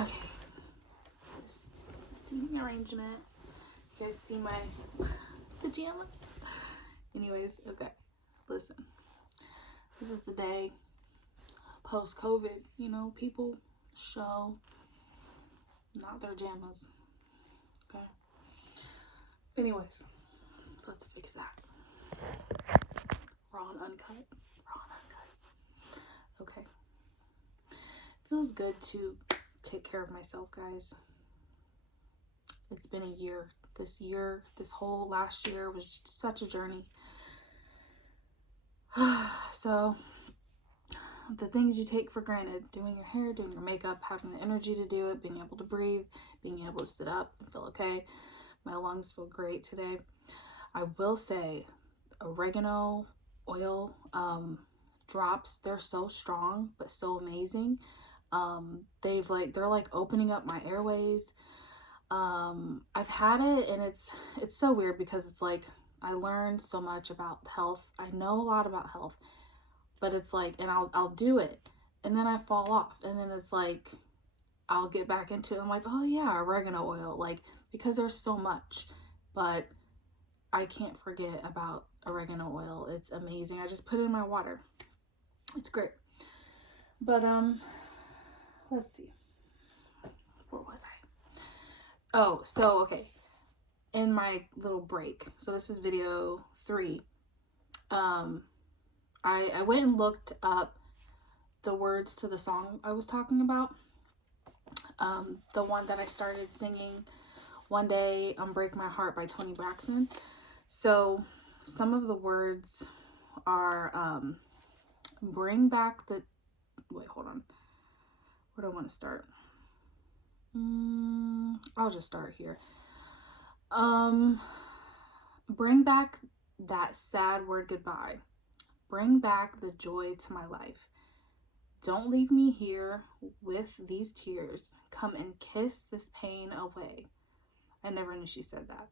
Okay. This seating arrangement. You guys see my pajamas? Anyways, okay. Listen. This is the day post-COVID, you know, people show not their jammas. Okay. Anyways, let's fix that. Raw and uncut. Okay. Feels good to take care of myself, guys. It's been a year. This whole last year was just such a journey. So, the things you take for granted, doing your hair, doing your makeup, having the energy to do it, being able to breathe, being able to sit up and feel okay. My lungs feel great today. I will say, oregano oil drops, they're so strong but so amazing. They're like opening up my airways. I've had it, and it's so weird because it's like I learned so much about health. I know a lot about health, but it's like, and I'll do it, and then I fall off, and then it's like I'll get back into it. I'm like, oh yeah, oregano oil, like, because there's so much, but I can't forget about oregano oil. It's amazing. I just put it in my water. It's great. But let's see. Where was I? Oh, so okay. In my little break. So this is video 3. I went and looked up the words to the song I was talking about. The one that I started singing one day, Break My Heart by Toni Braxton. So some of the words are bring back the, wait, hold on. Where do I want to start? I'll just start here. Bring back that sad word goodbye. Bring back the joy to my life. Don't leave me here with these tears. Come and kiss this pain away. I never knew she said that.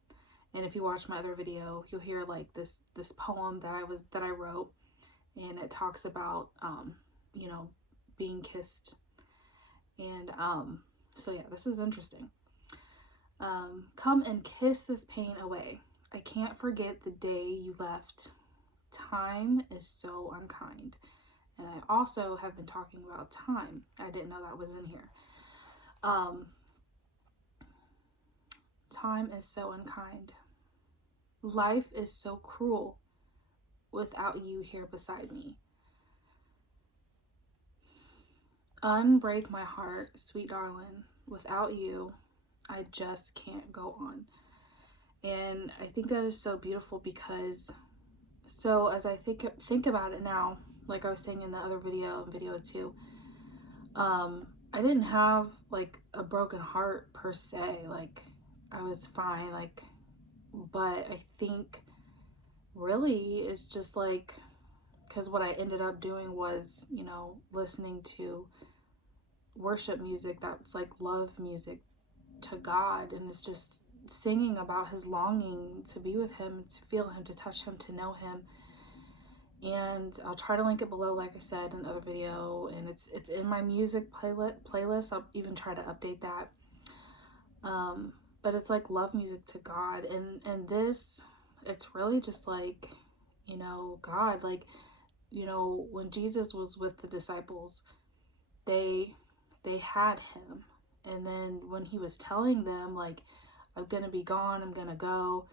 And if you watch my other video, you'll hear like this poem that I wrote, and it talks about you know, being kissed. And so yeah, this is interesting. Come and kiss this pain away. I can't forget the day you left. Time is so unkind. And I also have been talking about time. I didn't know that was in here. Time is so unkind. Life is so cruel without you here beside me. Unbreak my heart, sweet darling. Without you, I just can't go on. And I think that is so beautiful because, so as I think about it now, like I was saying in the other video 2, I didn't have like a broken heart per se. Like I was fine, like, but I think really it's just like, because what I ended up doing was, you know, listening to worship music that's like love music to God, and it's just singing about his longing to be with him, to feel him, to touch him, to know him. And I'll try to link it below, like I said in the other video, and it's in my music playlist. I'll even try to update that. But it's like love music to God, and this, it's really just like, you know, God, like, you know, when Jesus was with the disciples, they had him, and then when he was telling them like, I'm gonna be gone, I'm gonna go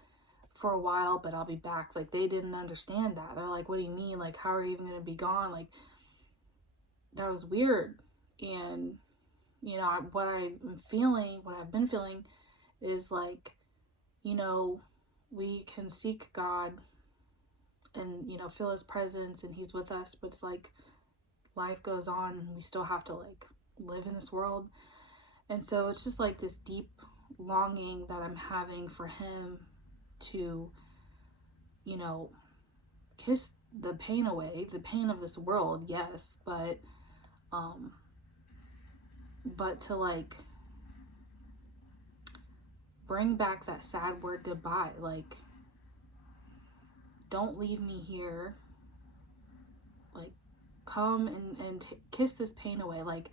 for a while, but I'll be back, like they didn't understand that. They're like, what do you mean, like how are you even gonna be gone? Like that was weird. And you know, what I've been feeling is like, you know, we can seek God and, you know, feel his presence and he's with us, but it's like life goes on and we still have to like live in this world. And so it's just like this deep longing that I'm having for him to, you know, kiss the pain away, the pain of this world, yes, but to like bring back that sad word goodbye. Like, don't leave me here. Like, come and kiss this pain away. Like,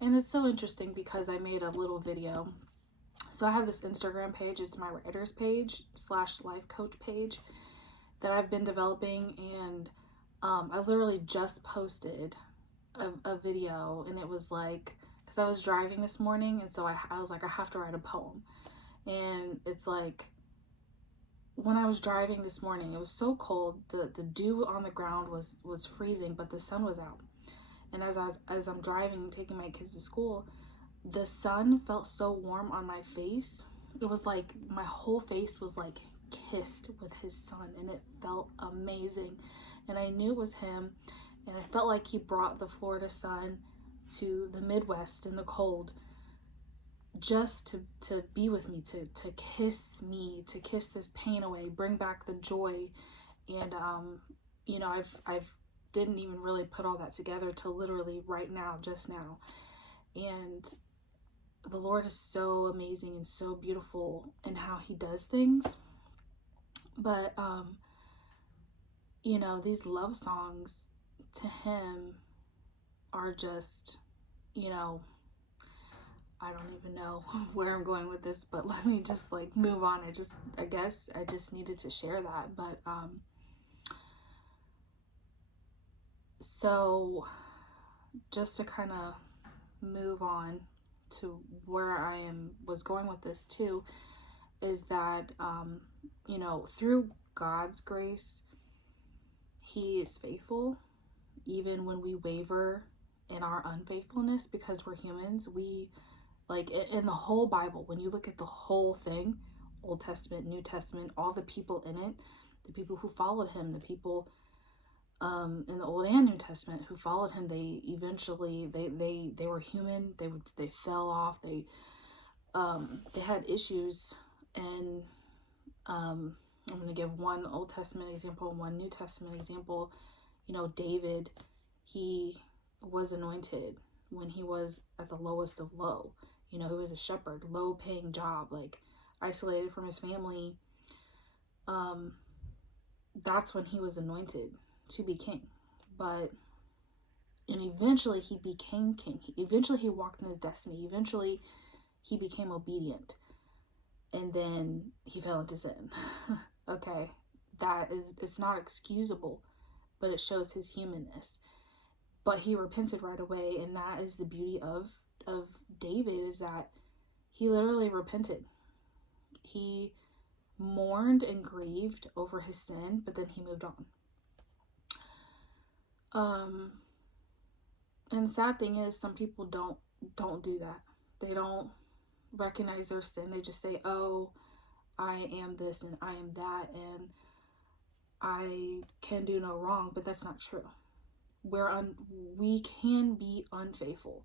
And it's so interesting because I made a little video. So I have this Instagram page. It's my writer's page / life coach page that I've been developing. And I literally just posted a video, and it was like, because I was driving this morning, and so I was like, I have to write a poem. And it's like, when I was driving this morning, it was so cold. The dew on the ground was freezing, but the sun was out. And as I'm driving and taking my kids to school, the sun felt so warm on my face. It was like my whole face was like kissed with his sun, and it felt amazing. And I knew it was him, and I felt like he brought the Florida sun to the Midwest in the cold, just to be with me, to kiss me, to kiss this pain away, bring back the joy. And you know, I've didn't even really put all that together till literally right now, just now. And the Lord is so amazing and so beautiful in how he does things. But you know, these love songs to him are just, you know, I don't even know where I'm going with this, but let me just like move on. I guess I just needed to share that. But so just to kind of move on to where was going with this too, is that you know, through God's grace, he is faithful even when we waver in our unfaithfulness, because we're humans. We, like, in the whole Bible, when you look at the whole thing, Old Testament, New Testament, all the people in it, the people who followed him, the people in the Old and New Testament who followed him, they eventually they were human. They fell off. They had issues. And I'm going to give one Old Testament example, one New Testament example. You know, David, he was anointed when he was at the lowest of low. You know, he was a shepherd, low paying job, like isolated from his family. That's when he was anointed to be king. And eventually he became king. Eventually he walked in his destiny. Eventually he became obedient. And then he fell into sin. Okay, it's not excusable, but it shows his humanness. But he repented right away, and that is the beauty of David, is that he literally repented. He mourned and grieved over his sin, but then he moved on. And the sad thing is, some people don't do that. They don't recognize their sin. They just say, oh, I am this and I am that, and I can do no wrong. But that's not true. We can be unfaithful.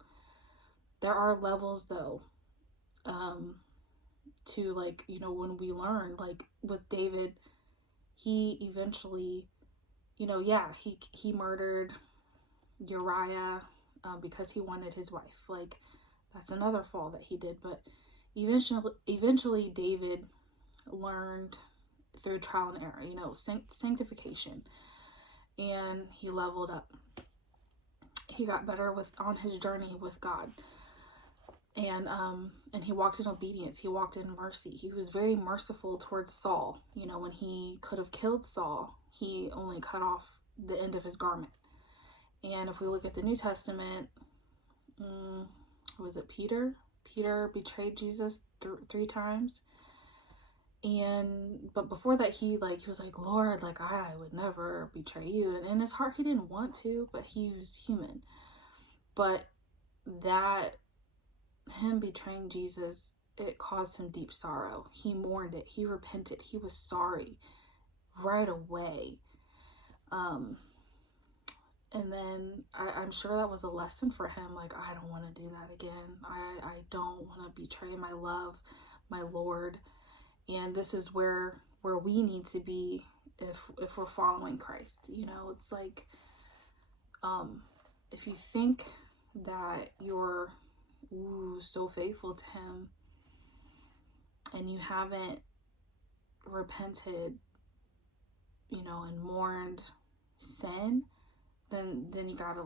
There are levels, though, to, like, you know, when we learn, like with David, he eventually, you know, yeah, he murdered Uriah because he wanted his wife. Like, that's another fall that he did. But eventually David learned through trial and error, you know, sanctification, and he leveled up. He got better on his journey with God, and he walked in obedience. He walked in mercy. He was very merciful towards Saul. You know, when he could have killed Saul, he only cut off the end of his garment. And if we look at the New Testament, was it Peter? Peter betrayed Jesus three times. But before that, he was like, Lord, like, I would never betray you. And in his heart, he didn't want to, but he was human. But that, him betraying Jesus, it caused him deep sorrow. He mourned it. He repented. He was sorry right away. And then I'm sure that was a lesson for him. Like, I don't want to do that again. I don't want to betray my love, my Lord. And this is where we need to be if we're following Christ. You know, it's like, if you think that you're so faithful to him and you haven't repented, you know, and mourned sin, then you gotta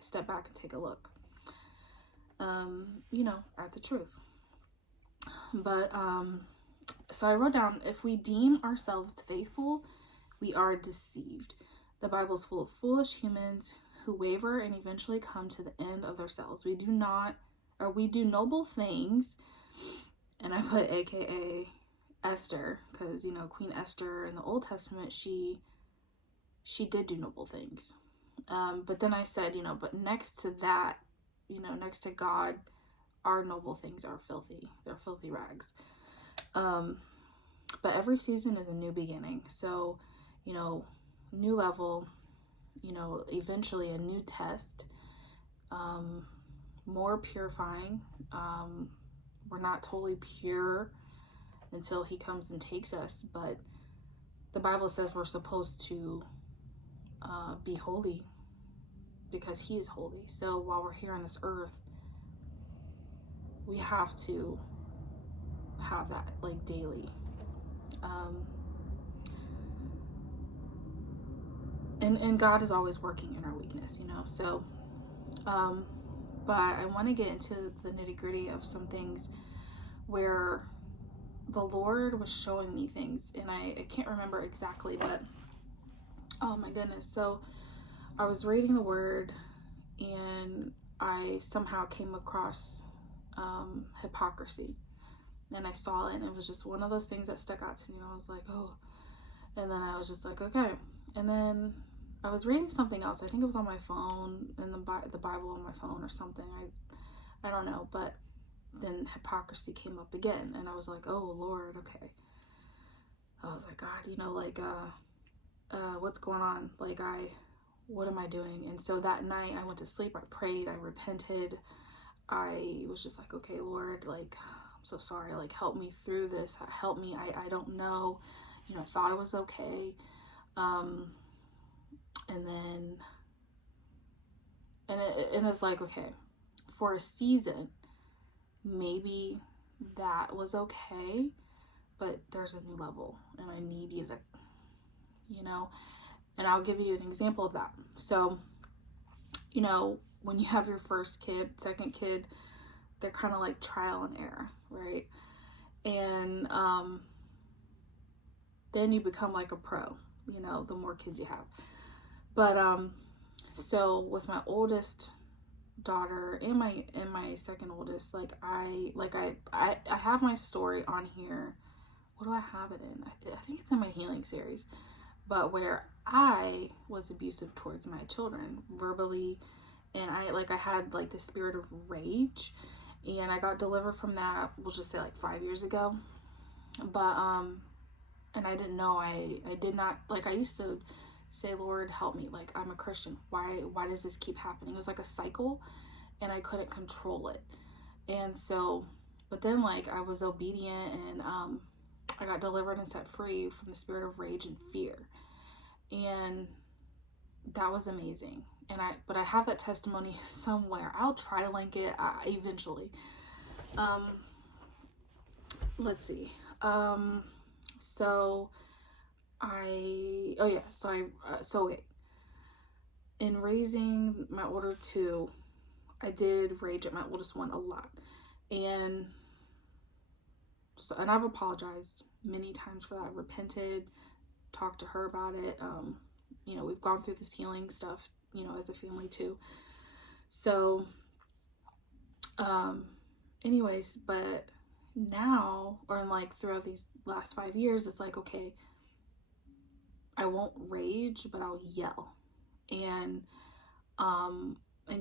step back and take a look. at the truth. But, so I wrote down, if we deem ourselves faithful, we are deceived. The Bible's full of foolish humans who waver and eventually come to the end of themselves. We do noble things, and I put AKA Esther, because, Queen Esther in the Old Testament, she did do noble things. But then I said, but next to that, next to God, our noble things are filthy. They're filthy rags. But every season is a new beginning. So, new level, eventually a new test, more purifying. We're not totally pure until he comes and takes us, but the Bible says we're supposed to be holy because he is holy. So while we're here on this earth, we have to have that like daily. And God is always working in our weakness, so but I want to get into the nitty-gritty of some things where the Lord was showing me things, and I can't remember exactly, but oh my goodness. So I was reading the word and I somehow came across hypocrisy, and I saw it, and it was just one of those things that stuck out to me, and I was like, oh. And then I was just like, okay. And then I was reading something else. I think it was on my phone, in the Bible on my phone or something. I don't know. But then hypocrisy came up again. And I was like, oh, Lord, okay. I was like, God, what's going on? Like, what am I doing? And so that night I went to sleep. I prayed. I repented. I was just like, okay, Lord, like, I'm so sorry. Like, help me through this. Help me. I don't know. I thought it was okay. And it's like, okay, for a season, maybe that was okay, but there's a new level, and I need you to, and I'll give you an example of that. So, when you have your first kid, second kid, they're kind of like trial and error, right? And then you become like a pro, the more kids you have. But so with my oldest daughter and my second oldest, I have my story on here. What do I have it in? I think it's in my healing series, but where I was abusive towards my children verbally, and I had like the spirit of rage, and I got delivered from that, we'll just say like 5 years ago. But and I didn't know, I did not, like, I used to say, Lord, help me, like, I'm a Christian, why does this keep happening? It was like a cycle, and I couldn't control it. And so, but then, like, I was obedient, and I got delivered and set free from the spirit of rage and fear, and that was amazing. But I have that testimony somewhere. I'll try to link it eventually. Let's see. So in raising my older two, I did rage at my oldest one a lot. And I've apologized many times for that. I repented, talked to her about it. We've gone through this healing stuff, as a family too. So, anyways, but now, or throughout these last 5 years, it's like, okay, I won't rage, but I'll yell and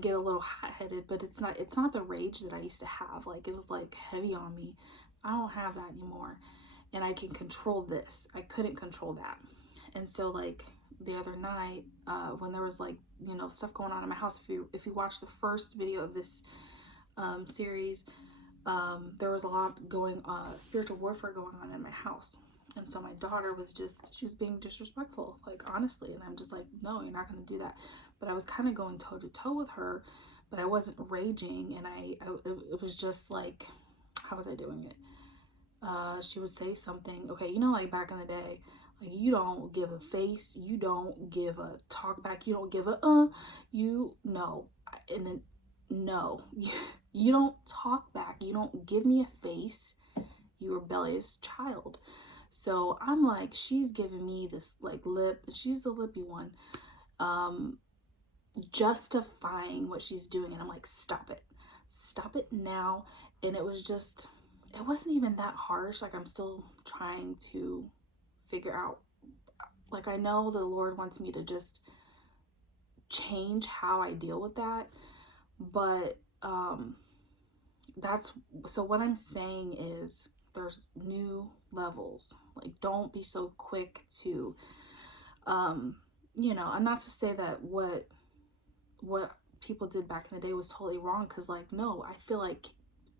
get a little hot-headed, but it's not the rage that I used to have. Like, it was like heavy on me. I don't have that anymore, and I can control this. I couldn't control that. And so, like, the other night, when there was stuff going on in my house, if you watch the first video of this series, there was a lot going on, spiritual warfare going on in my house. And so my daughter she was being disrespectful, like, honestly. And I'm just like, no, you're not going to do that. But I was kind of going toe to toe with her, but I wasn't raging. And it was just like, how was I doing it? She would say something, okay, like back in the day, like, you don't give a face, you don't give a talk back, you don't give a, no. And then, no, You don't talk back. You don't give me a face, you rebellious child. So I'm like, she's giving me this like lip, and she's the lippy one, um, justifying what she's doing. And I'm like, stop it now. And it wasn't even that harsh. Like, I'm still trying to figure out, like, I know the Lord wants me to just change how I deal with that, but that's, so what I'm saying is there's new levels. Like, don't be so quick to and not to say that what people did back in the day was totally wrong, because like, no, I feel like,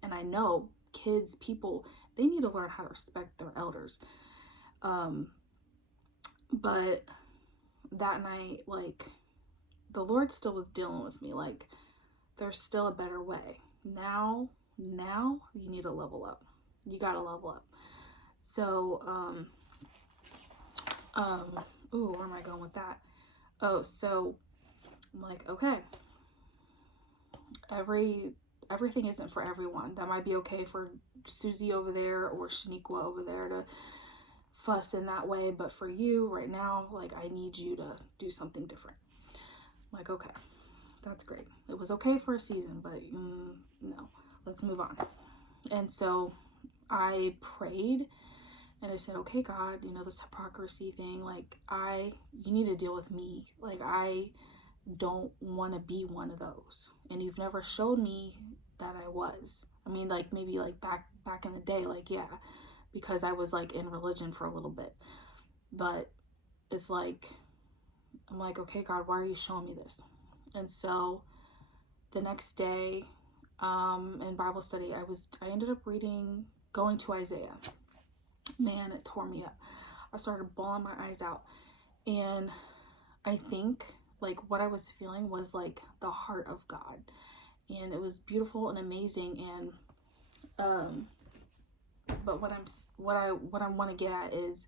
and I know kids, people, they need to learn how to respect their elders. But that night, like, the Lord still was dealing with me. Like, there's still a better way. Now you need to level up. You gotta level up. So, where am I going with that? Oh, so I'm like, okay, everything isn't for everyone. That might be okay for Susie over there or Shaniqua over there to fuss in that way, but for you right now, like, I need you to do something different. I'm like, okay, that's great. It was okay for a season, but no, let's move on. And so I prayed and I said, okay, God, this hypocrisy thing, like, you need to deal with me. Like, I don't want to be one of those. And you've never showed me that I was. I mean, like, maybe like back in the day, like, yeah, because I was like in religion for a little bit. But it's like, I'm like, okay, God, why are you showing me this? And so the next day, in Bible study, I ended up going to Isaiah. Man, it tore me up. I started bawling my eyes out. And I think like what I was feeling was like the heart of God. And it was beautiful and amazing. And but what I want to get at is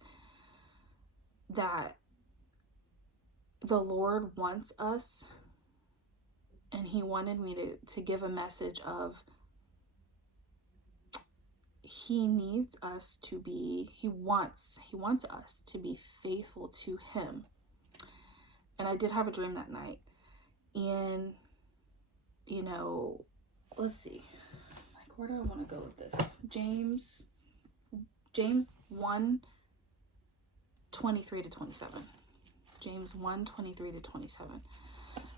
that the Lord wants us, and he wanted me to give a message of, he needs us to be, he wants us to be faithful to him. And I did have a dream that night. And, let's see. Like, where do I want to go with this? James 1, 23 to 27. James 1, 23 to 27.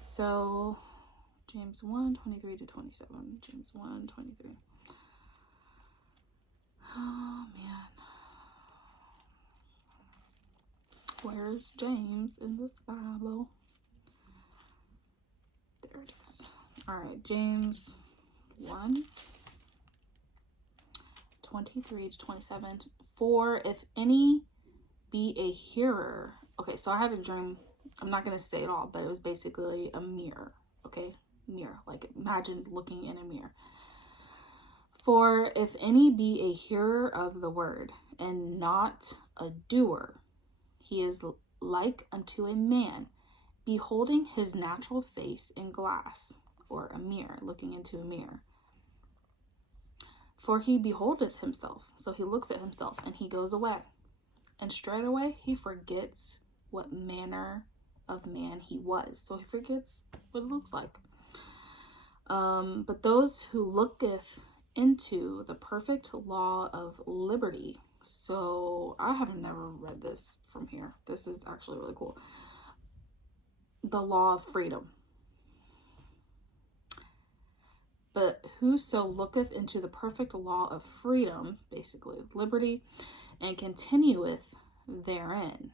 So, James 1, 23 to 27. James 1, 23. Oh, man. Where is James in this Bible? There it is. All right, James 1, 23 to 27. For if any be a hearer. Okay, so I had a dream. I'm not going to say it all, but it was basically a mirror. Okay, mirror. Like, imagine looking in a mirror. For if any be a hearer of the word and not a doer, he is like unto a man beholding his natural face in glass, or a mirror, looking into a mirror. For he beholdeth himself, so he looks at himself, and he goes away. And straightway he forgets what manner of man he was. So he forgets what it looks like. But those who looketh into the perfect law of liberty. So I have never read this from here. This is actually really cool. The law of freedom. But whoso looketh into the perfect law of freedom, basically liberty, and continueth therein,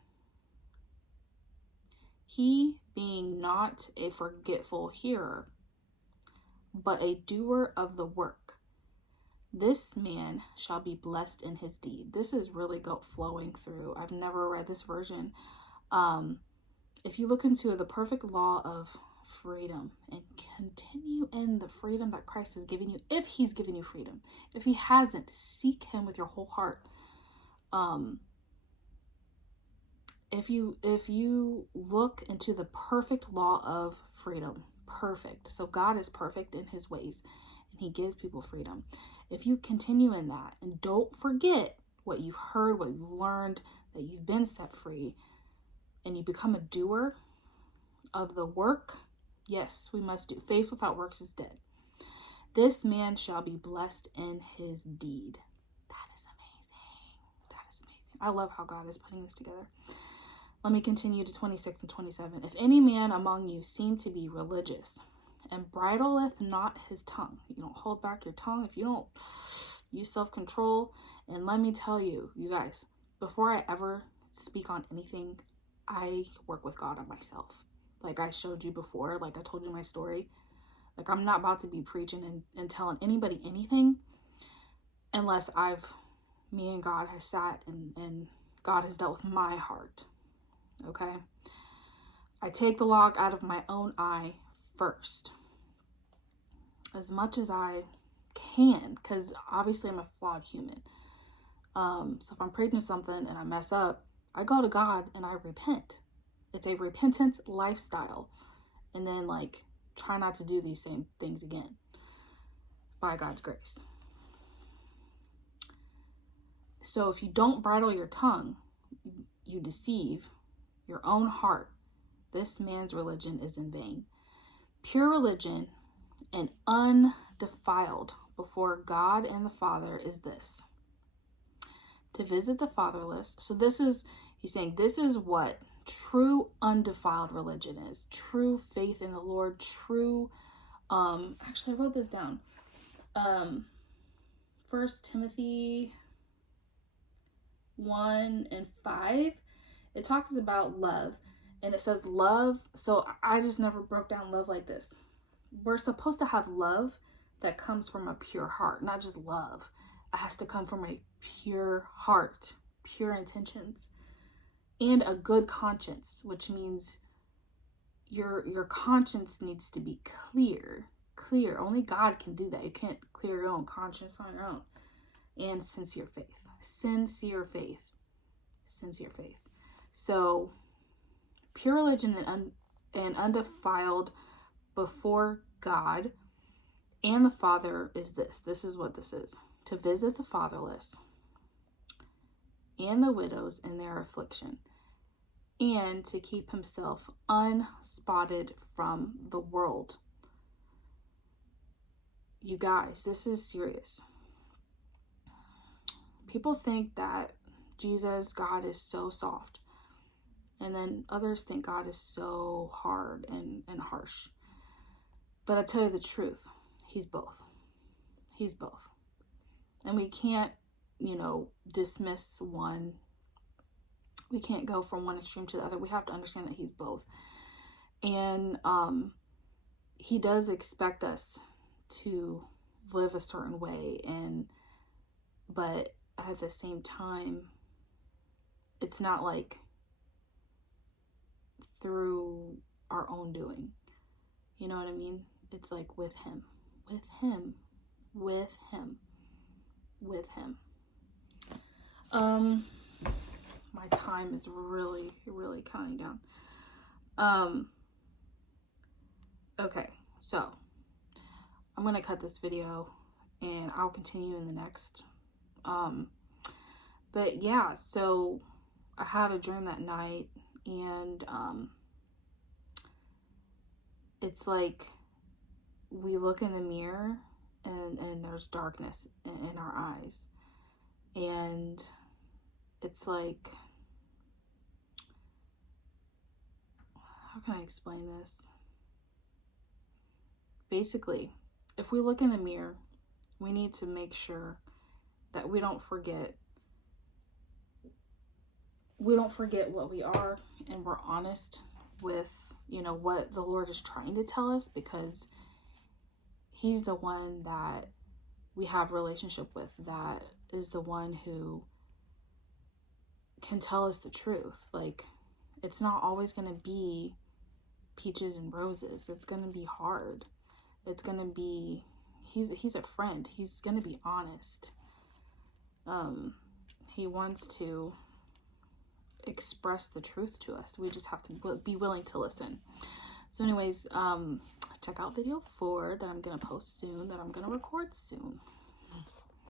he being not a forgetful hearer, but a doer of the work, this man shall be blessed in his deed. This is really flowing through. I've never read this version. If you look into the perfect law of freedom and continue in the freedom that Christ has given you, if he's given you freedom, if he hasn't, seek him with your whole heart. If you look into the perfect law of freedom, perfect. So God is perfect in his ways. and he gives people freedom. If you continue in that and don't forget what you've heard, what you've learned, that you've been set free, and you become a doer of the work, yes, we must do. Faith without works is dead. This man shall be blessed in his deed. That is amazing. That is amazing. I love how God is putting this together. Let me continue to 26 and 27. If any man among you seem to be religious and bridleth not his tongue, you don't hold back your tongue, if you don't use self-control. And let me tell you, you guys, before I ever speak on anything, I work with God on myself. Like I showed you before, like I told you my story. Like I'm not about to be preaching and telling anybody anything unless me and God has sat and God has dealt with my heart. Okay? I take the log out of my own eye first. As much as I can, because obviously I'm a flawed human. So if I'm preaching something and I mess up, I go to God and I repent. It's a repentant lifestyle. And then try not to do these same things again by God's grace. So if you don't bridle your tongue, you deceive your own heart. This man's religion is in vain. Pure religion and undefiled before God and the Father is this: to visit the fatherless. So he's saying this is what true undefiled religion is. True faith in the Lord, true, actually I wrote this down. 1 Timothy 1:5, it talks about love, and it says love. So I just never broke down love like this. We're supposed to have love that comes from a pure heart, not just love. It has to come from a pure heart, pure intentions, and a good conscience, which means your conscience needs to be clear. Only God can do that. You can't clear your own conscience on your own. And sincere faith. So pure religion and undefiled before God and the Father is this. This is what this is: to visit the fatherless and the widows in their affliction, and to keep himself unspotted from the world. You guys, this is serious. People think that God is so soft. And then others think God is so hard and harsh. But I tell you the truth, he's both. And we can't, dismiss one. We can't go from one extreme to the other. We have to understand that he's both. And he does expect us to live a certain way, but at the same time, it's not like through our own doing. You know what I mean? It's like with him. My time is really, really counting down. Okay, so I'm gonna cut this video and I'll continue in the next. But yeah, so I had a dream that night, and it's like we look in the mirror and there's darkness in our eyes, and it's like, how can I explain this? Basically, if we look in the mirror, we need to make sure that we don't forget what we are, and we're honest with, what the Lord is trying to tell us, because he's the one that we have relationship with, that is the one who can tell us the truth. Like, it's not always going to be peaches and roses. It's going to be hard. It's going to be, he's a friend. He's going to be honest. He wants to express the truth to us. We just have to be willing to listen. So anyways, check out video 4 that I'm gonna post soon, that I'm gonna record soon.